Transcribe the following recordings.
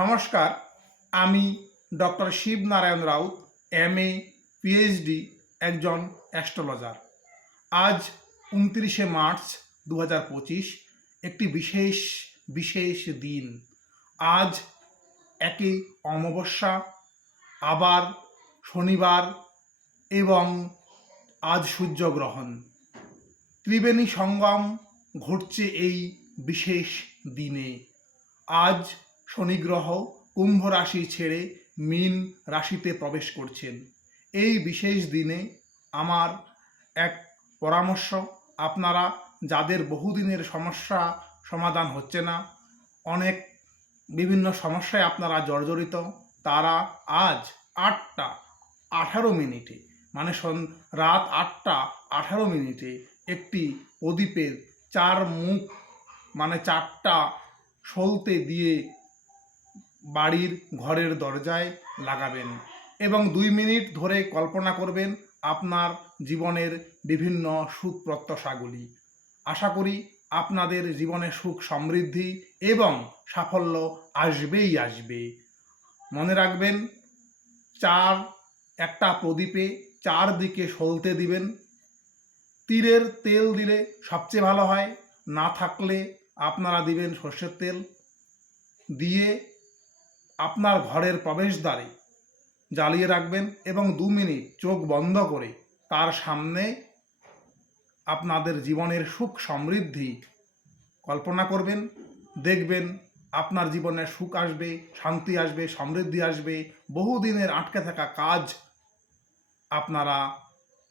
নমস্কার, আমি doctor Shibnarayan Raut, MA PhD, একজন অ্যাস্ট্রোলজার। আজ 29শে মার্চ 2025, একটি বিশেষ দিন। আজ একই অমাবস্যা, আবার শনিবার এবং আজ সূর্যগ্রহণ। ত্রিবেণী সঙ্গম ঘটছে এই বিশেষ দিনে। আজ শনি গ্রহ কুম্ভ রাশি ছেড়ে মীন রাশিতে প্রবেশ করছেন। এই বিশেষ দিনে আমার এক পরামর্শ, আপনারা যাদের বহুদিনের সমস্যা সমাধান হচ্ছে না, অনেক বিভিন্ন সমস্যায় আপনারা জর্জরিত, তারা আজ 8টা 18 মিনিটে মানে রাত 8টা 18 মিনিটে একটি প্রদীপের 4 মুখ মানে 4টা সলতে দিয়ে বাড়ির ঘরের দরজায় লাগাবেন এবং 2 মিনিট ধরে কল্পনা করবেন আপনার জীবনের বিভিন্ন সুখ প্রত্যাশাগুলি। আশা করি আপনাদের জীবনে সুখ সমৃদ্ধি এবং সাফল্য আসবেই আসবে। মনে রাখবেন, একটা প্রদীপে 4 দিকে সলতে দিবেন। তিলের তেল দিলে সবচেয়ে ভালো হয়, না থাকলে আপনারা দিবেন সর্ষের তেল। দিয়ে আপনার ঘরের প্রবেশদ্বারে জ্বালিয়ে রাখবেন এবং 2 মিনিট চোখ বন্ধ করে তার সামনে আপনাদের জীবনের সুখ সমৃদ্ধি কল্পনা করবেন। দেখবেন আপনার জীবনে সুখ আসবে, শান্তি আসবে, সমৃদ্ধি আসবে। বহুদিনের আটকে থাকা কাজ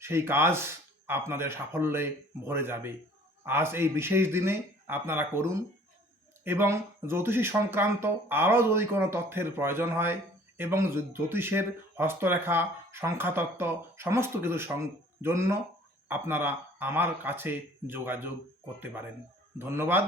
সেই কাজ আপনাদের সাফল্যে ভরে যাবে। আজ এই বিশেষ দিনে আপনারা করুন এবং জ্যোতিষী সংক্রান্ত আরও যদি কোনো তথ্যের প্রয়োজন হয় এবং জ্যোতিষের হস্তরেখা, সংখ্যাতত্ত্ব সমস্ত কিছুর জন্য আপনারা আমার কাছে যোগাযোগ করতে পারেন। ধন্যবাদ।